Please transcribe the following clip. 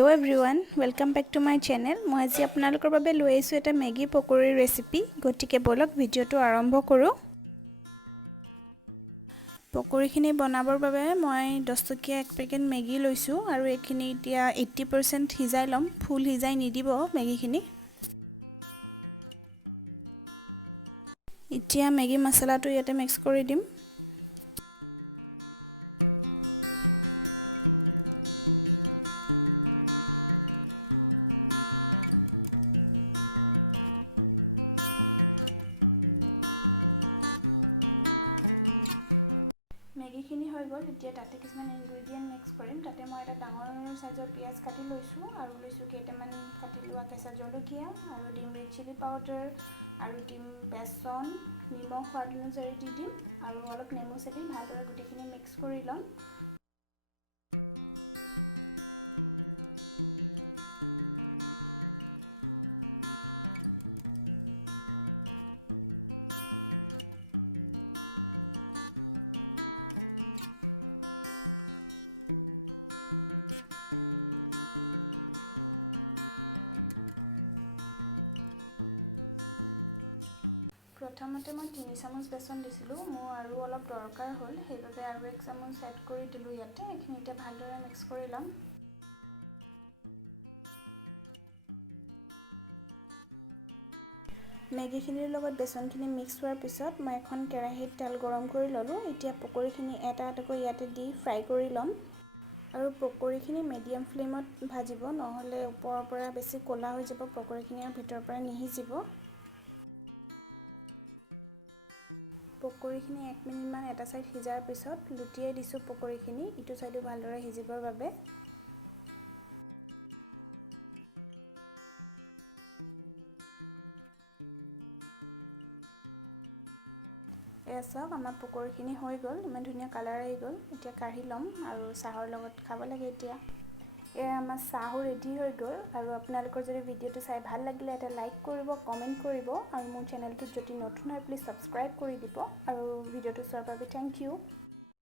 Hello everyone, welcome back to my channel. মই আজি আপোনালোকৰ বাবে লৈ আহিছোঁ এটা মেগী পকৰীৰ ৰেচিপি। গতিকে বলক ভিডিঅ'টো আৰম্ভ কৰোঁ। পকৰীখিনি বনাবৰ বাবে মই 10 টকীয়া এক পেকেট মেগী লৈছোঁ আৰু এইখিনি এতিয়া 80% সিজাই লম। ফুল সিজাই নিদিব মেগীখিনি। এতিয়া মেগী মছলাটো ইয়াতে মিক্স কৰি দিম। মেগীখিনি হৈ গ'ল। এতিয়া তাতে কিছুমান ইনগ্ৰেডিয়েণ্ট মিক্স কৰিম। তাতে মই এটা ডাঙৰ সাইজৰ পিয়াজ কাটি লৈছোঁ আৰু লৈছোঁ কেইটামান কাটি লোৱা কেঁচা জলকীয়া আৰু দিম ৰেড চিলি পাউডাৰ আৰু দিম বেচন, নিমখ সোৱাদ অনুযায়ী দি দিম আৰু অলপ নেমু চেপি ভালদৰে গোটেইখিনি মিক্স কৰি ল'ম। প্ৰথমতে মই 3 চামুচ বেচন দিছিলোঁ। মোৰ আৰু অলপ দৰকাৰ হ'ল, সেইবাবে আৰু 1 চামুচ এড কৰি দিলোঁ ইয়াতে। এইখিনি এতিয়া ভালদৰে মিক্স কৰি ল'ম। মেগীখিনিৰ লগত বেচনখিনি মিক্স হোৱাৰ পিছত মই এখন কেৰাহীত তেল গৰম কৰি ল'লোঁ। এতিয়া পকৰীখিনি এটা এটাকৈ ইয়াতে দি ফ্ৰাই কৰি ল'ম আৰু পকৰীখিনি মিডিয়াম ফ্লেমত ভাজিব, নহ'লে ওপৰৰ পৰা বেছি ক'লা হৈ যাব, পকৰীখিনি আৰু ভিতৰৰ পৰা নিসিজিব। পকৰীখিনি 1 মিনিটমান এটা সাইড সিজাৰ পিছত লুটিয়াই দিছোঁ পকৰীখিনি ইটো সাইডো ভালদৰে সিজিবৰ বাবে। এয়া চাওক, আমাৰ পকৰীখিনি হৈ গ'ল। ইমান ধুনীয়া কালাৰ আহি গ'ল। এতিয়া কাঢ়ি ল'ম আৰু চাহৰ লগত খাব লাগে এতিয়া। এয়া আমাৰ চাহো ৰেডি হৈ গ'ল আৰু আপোনালোকৰ যদি ভিডিঅ'টো চাই ভাল লাগিলে এটা লাইক কৰিব, কমেণ্ট কৰিব আৰু মোৰ চেনেলটোত যদি নতুন হয় প্লিজ ছাবস্ক্ৰাইব কৰি দিব আৰু ভিডিঅ'টো চোৱাৰ বাবে থেংক ইউ।